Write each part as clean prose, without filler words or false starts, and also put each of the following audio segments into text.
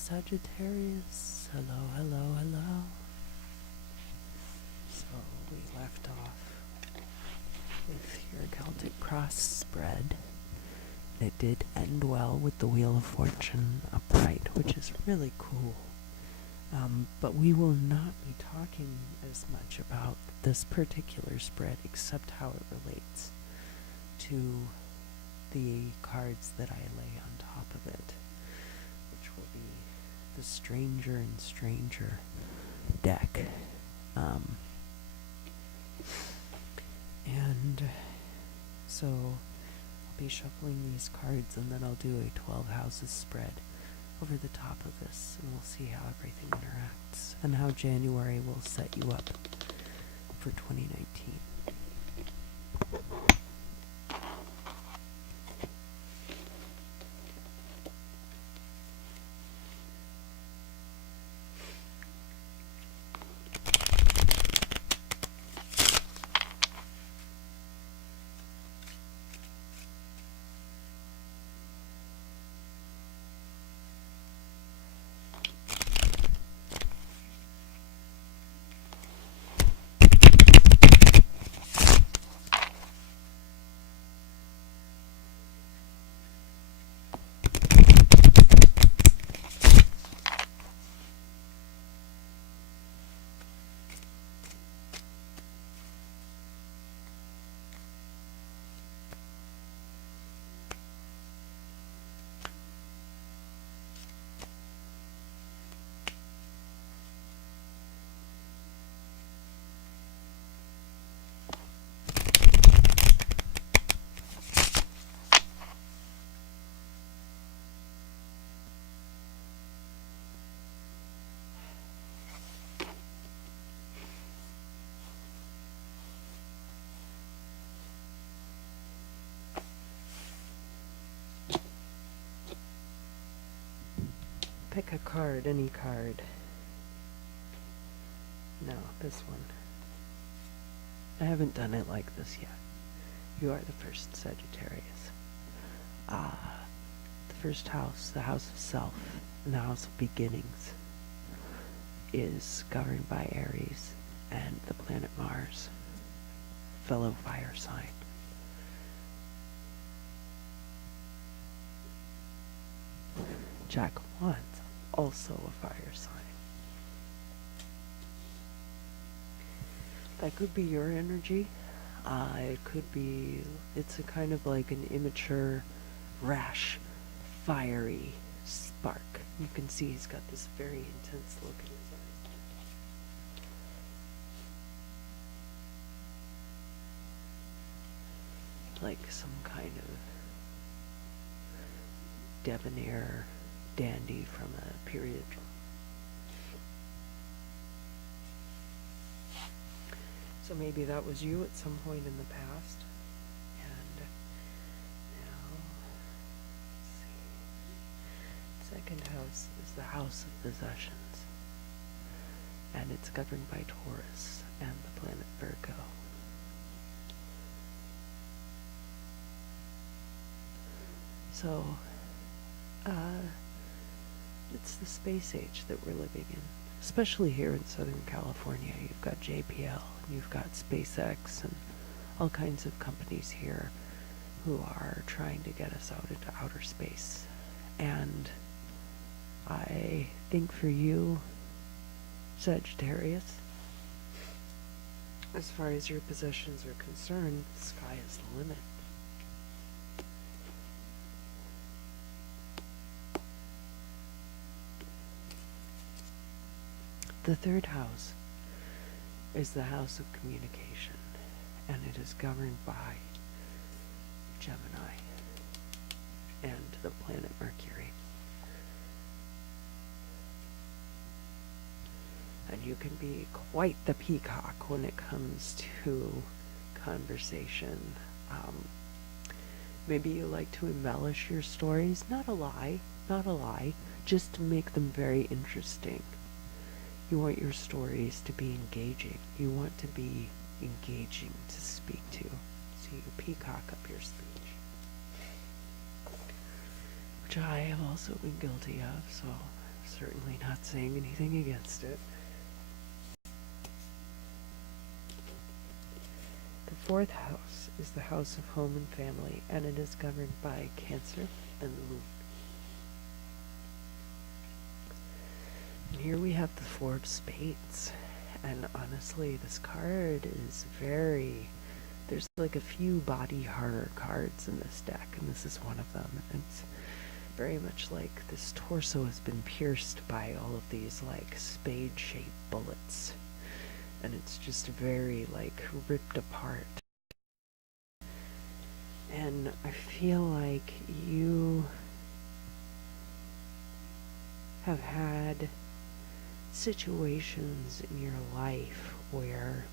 Sagittarius. Hello, hello, hello. So we left off with your Celtic Cross spread. It did end well with the Wheel of Fortune upright, which is really cool. But we will not be talking as much about this particular spread except how it relates to the cards that I lay on top of it, which will be the Stranger and Stranger deck. And so I'll be shuffling these cards and then I'll do a 12 houses spread over the top of this, and we'll see how everything interacts and how January will set you up for 2019. Pick a card, any card. No, this one. I haven't done it like this yet. You are the first Sagittarius. The first house, the house of self, and the house of beginnings, is governed by Aries and the planet Mars, fellow fire sign. Jack of Wands, also a fire sign. That could be your energy. It could be, it's a kind of like an immature, rash, fiery spark. You can see he's got this very intense look in his eyes. Like some kind of debonair dandy from a period. So maybe that was you at some point in the past. And now, let's see. Second house is the house of possessions. And it's governed by Taurus and the planet Virgo. So, it's the space age that we're living in, especially here in Southern California. You've got JPL, and you've got SpaceX, and all kinds of companies here who are trying to get us out into outer space. And I think for you, Sagittarius, as far as your possessions are concerned, the sky is the limit. The third house is the house of communication, and it is governed by Gemini and the planet Mercury. And you can be quite the peacock when it comes to conversation. Maybe you like to embellish your stories, not a lie, just to make them very interesting. You want your stories to be engaging. You want to be engaging to speak to. So you peacock up your speech. Which I have also been guilty of, so certainly not saying anything against it. The fourth house is the house of home and family, and it is governed by Cancer and the Moon. And here we have the Four of Spades. And honestly, this card is there's like a few body horror cards in this deck, and this is one of them. It's very much like this torso has been pierced by all of these like spade-shaped bullets. And it's just very like ripped apart. And I feel like you have had situations in your life where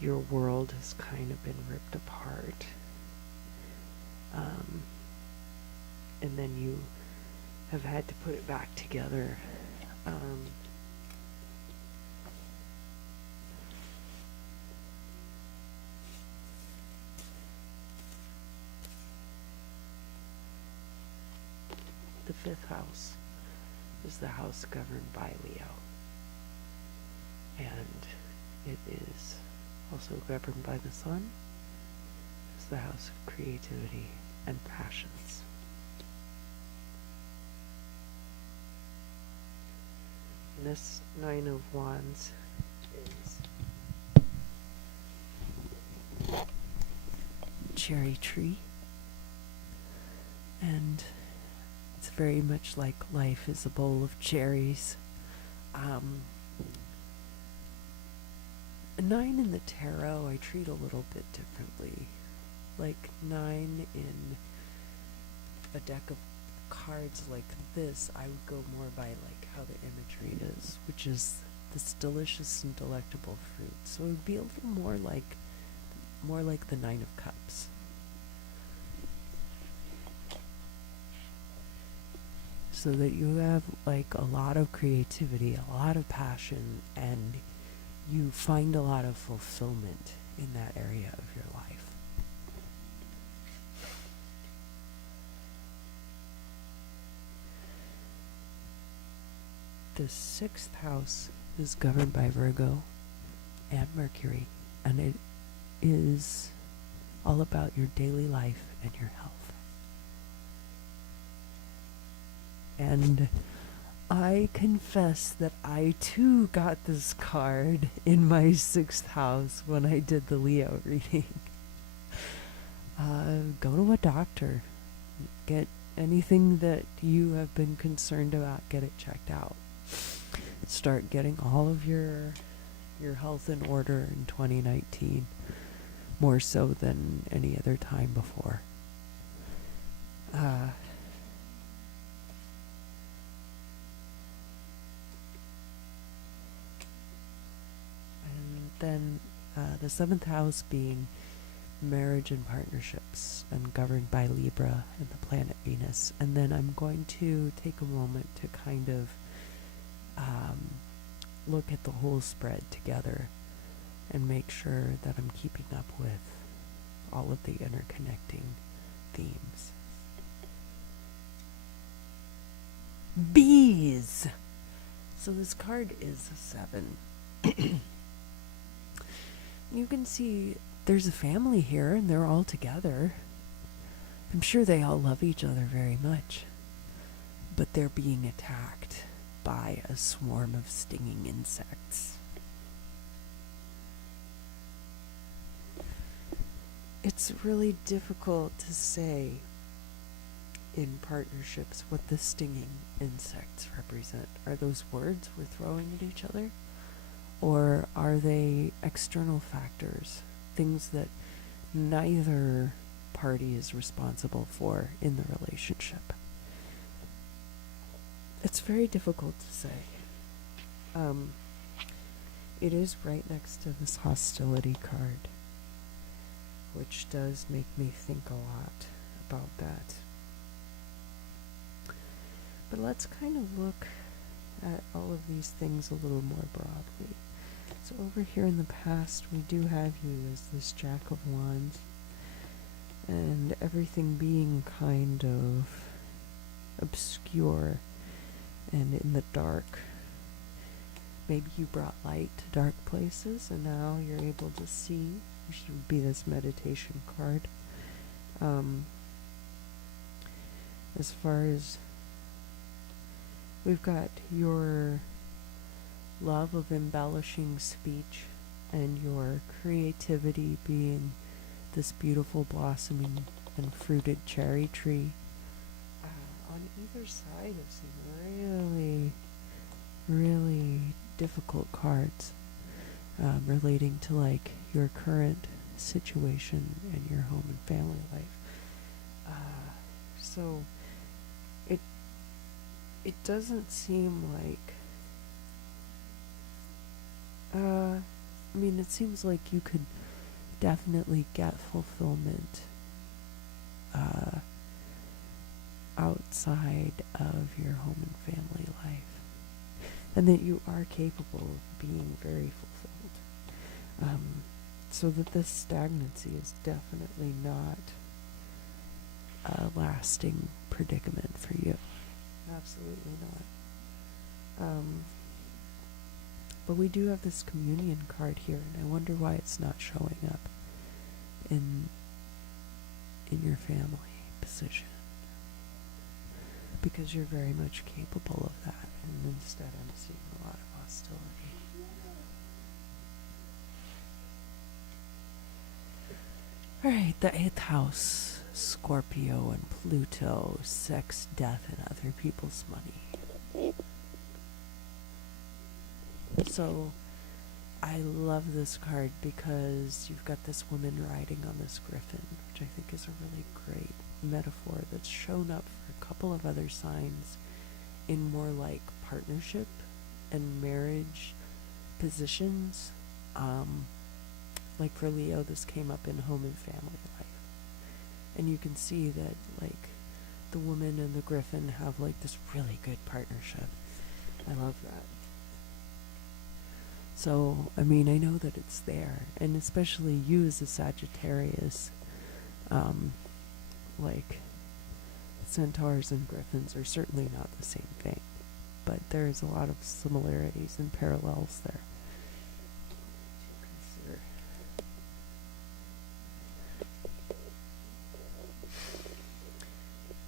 your world has kind of been ripped apart. And then you have had to put it back together. The fifth house is the house governed by Leo. And it is also governed by the sun. It's the house of creativity and passions. And this Nine of Wands is cherry tree. And it's very much like life is a bowl of cherries. A 9 in the tarot I treat a little bit differently. Like 9 in a deck of cards like this, I would go more by like how the imagery is, which is this delicious and delectable fruit. So it would be a little more like the 9 of Cups. So that you have like a lot of creativity, a lot of passion, and you find a lot of fulfillment in that area of your life. The sixth house is governed by Virgo and Mercury, and it is all about your daily life and your health. And I confess that I too got this card in my sixth house when I did the Leo reading. Go to a doctor. Get anything that you have been concerned about, get it checked out. Start getting all of your health in order in 2019, more so than any other time before. Then the seventh house being marriage and partnerships, and governed by Libra and the planet Venus. And then I'm going to take a moment to kind of look at the whole spread together and make sure that I'm keeping up with all of the interconnecting themes. Bees! So this card is a 7. You can see there's a family here and they're all together. I'm sure they all love each other very much. But they're being attacked by a swarm of stinging insects. It's really difficult to say in partnerships what the stinging insects represent. Are those words we're throwing at each other? Or are they external factors, things that neither party is responsible for in the relationship? It's very difficult to say. It is right next to this hostility card, which does make me think a lot about that. But let's kind of look at all of these things a little more broadly. So over here in the past, we do have you as this Jack of Wands, and everything being kind of obscure and in the dark. Maybe you brought light to dark places and now you're able to see, which would be this meditation card. As far as we've got your love of embellishing speech and your creativity being this beautiful blossoming and fruited cherry tree. On either side of some really, really difficult cards relating to like your current situation and your home and family life. So it doesn't seem like it seems like you could definitely get fulfillment outside of your home and family life, and that you are capable of being very fulfilled. So that this stagnancy is definitely not a lasting predicament for you. Absolutely not. But we do have this communion card here, and I wonder why it's not showing up in your family position. Because you're very much capable of that, and instead I'm seeing a lot of hostility. Alright, the 8th house, Scorpio and Pluto, sex, death, and other people's money. So, I love this card because you've got this woman riding on this griffin, which I think is a really great metaphor that's shown up for a couple of other signs in more like partnership and marriage positions. Like for Leo, this came up in home and family life. And you can see that like the woman and the griffin have like this really good partnership. I love that. So, I know that it's there, and especially you as a Sagittarius, like centaurs and griffins are certainly not the same thing, but there's a lot of similarities and parallels there.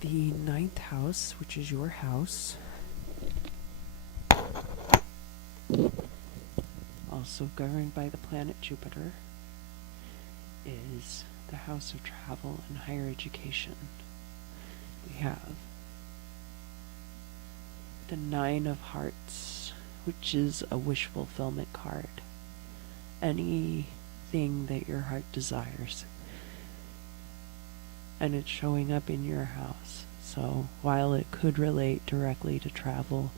The 9th house, which is your house, also governed by the planet Jupiter, is the house of travel and higher education. We have the 9 of Hearts, which is a wish fulfillment card. Anything that your heart desires. And it's showing up in your house. So while it could relate directly to travel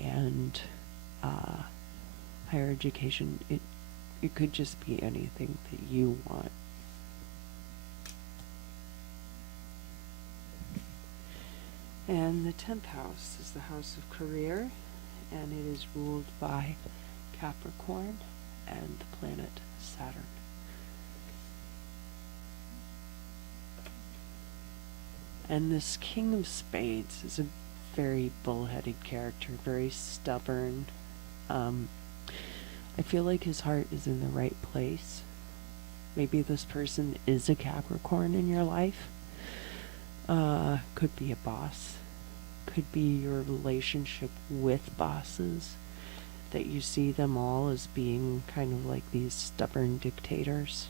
and higher education, it could just be anything that you want. And the 10th house is the house of career, and it is ruled by Capricorn and the planet Saturn. And this King of Spades is a very bullheaded character, very stubborn. I feel like his heart is in the right place. Maybe this person is a Capricorn in your life. Could be a boss. Could be your relationship with bosses, that you see them all as being kind of like these stubborn dictators.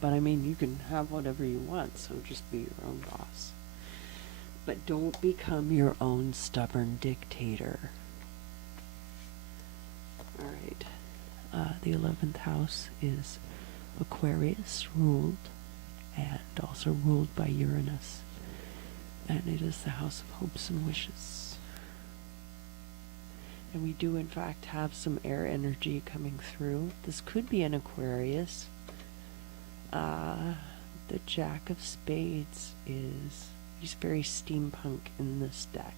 But you can have whatever you want, so just be your own boss. But don't become your own stubborn dictator. Alright. The 11th house is Aquarius ruled, and also ruled by Uranus. And it is the house of hopes and wishes. And we do in fact have some air energy coming through. This could be an Aquarius. The Jack of Spades he's very steampunk in this deck.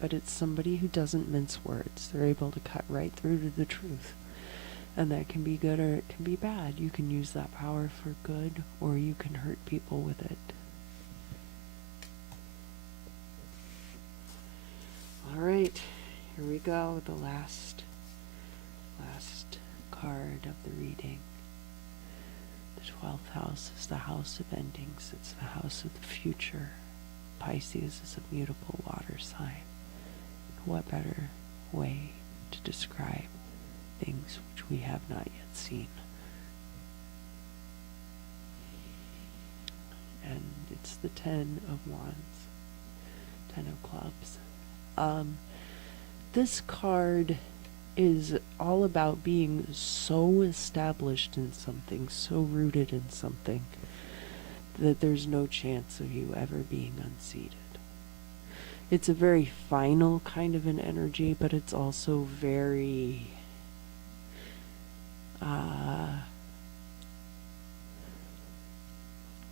But it's somebody who doesn't mince words. They're able to cut right through to the truth. And that can be good or it can be bad. You can use that power for good or you can hurt people with it. All right, here we go, the last card of the reading. The 12th house is the house of endings. It's the house of the future. Pisces is a mutable water sign. What better way to describe things which we have not yet seen? And it's the 10 of wands, 10 of clubs. This card is all about being so established in something, so rooted in something, that there's no chance of you ever being unseated. It's a very final kind of an energy, but it's also very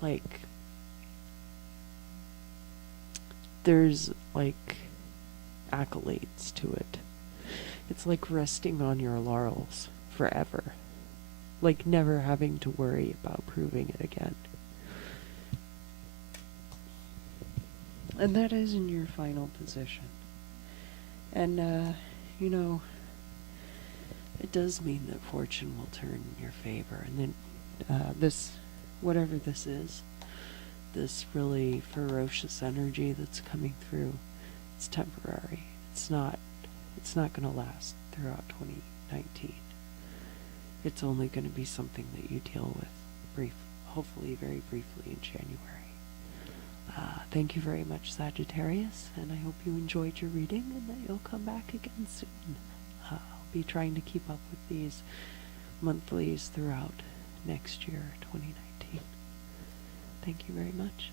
like there's like accolades to it. It's like resting on your laurels forever, like never having to worry about proving it again. And that is in your final position. And, it does mean that fortune will turn in your favor. And then this, whatever this is, this really ferocious energy that's coming through, it's temporary. It's not going to last throughout 2019. It's only going to be something that you deal with hopefully very briefly in January. Thank you very much, Sagittarius, and I hope you enjoyed your reading and that you'll come back again soon. I'll be trying to keep up with these monthlies throughout next year, 2019. Thank you very much.